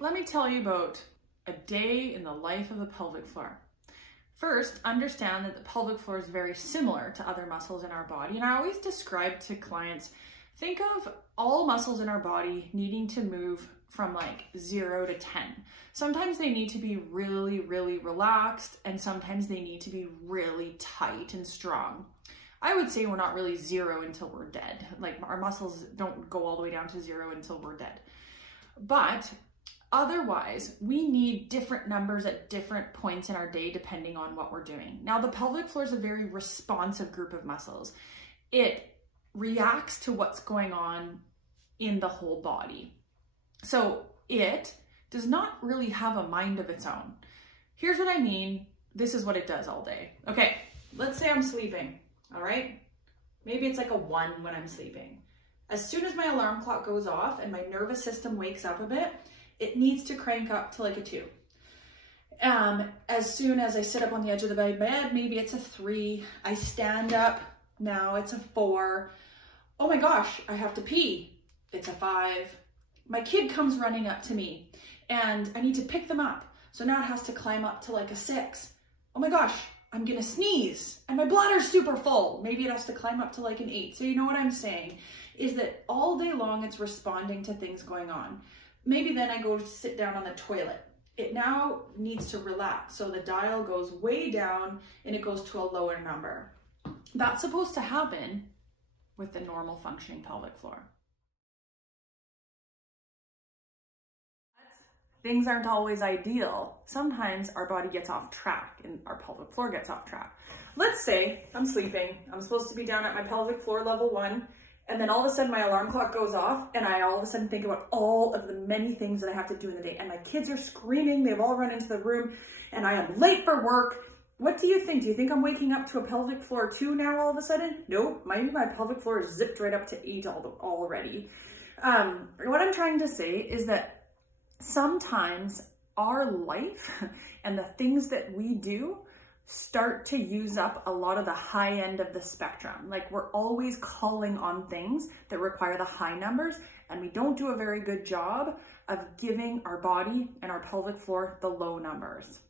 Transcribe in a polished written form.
let me tell you about a day in the life of the pelvic floor. First, understand that the pelvic floor is very similar to other muscles in our body. And I always describe to clients, think of all muscles in our body needing to move from like 0 to 10. Sometimes they need to be really, really relaxed, and sometimes they need to be really tight and strong. I would say we're not really 0 until we're dead. Like our muscles don't go all the way down to 0 until we're dead. But otherwise, we need different numbers at different points in our day depending on what we're doing. Now, the pelvic floor is a very responsive group of muscles. It reacts to what's going on in the whole body. So it does not really have a mind of its own. Here's what I mean. This is what it does all day. Okay, let's say I'm sleeping, all right? Maybe it's like a 1 when I'm sleeping. As soon as my alarm clock goes off and my nervous system wakes up a bit, it needs to crank up to like a 2. As soon as I sit up on the edge of the bed, maybe it's a 3. I stand up, now it's a 4. Oh my gosh, I have to pee. It's a 5. My kid comes running up to me and I need to pick them up. So now it has to climb up to like a 6. Oh my gosh, I'm gonna sneeze and my bladder's super full. Maybe it has to climb up to like an 8. So you know what I'm saying is that all day long it's responding to things going on. Maybe then I go to sit down on the toilet. It now needs to relax. So the dial goes way down and it goes to a lower number. That's supposed to happen with the normal functioning pelvic floor. Things aren't always ideal. Sometimes our body gets off track and our pelvic floor gets off track. Let's say I'm sleeping. I'm supposed to be down at my pelvic floor level 1. And then all of a sudden my alarm clock goes off and I all of a sudden think about all of the many things that I have to do in the day. And my kids are screaming. They've all run into the room and I am late for work. What do you think? Do you think I'm waking up to a pelvic floor 2 now all of a sudden? Nope. Maybe my pelvic floor is zipped right up to 8 already. What I'm trying to say is that sometimes our life and the things that we do start to use up a lot of the high end of the spectrum. Like we're always calling on things that require the high numbers, and we don't do a very good job of giving our body and our pelvic floor the low numbers.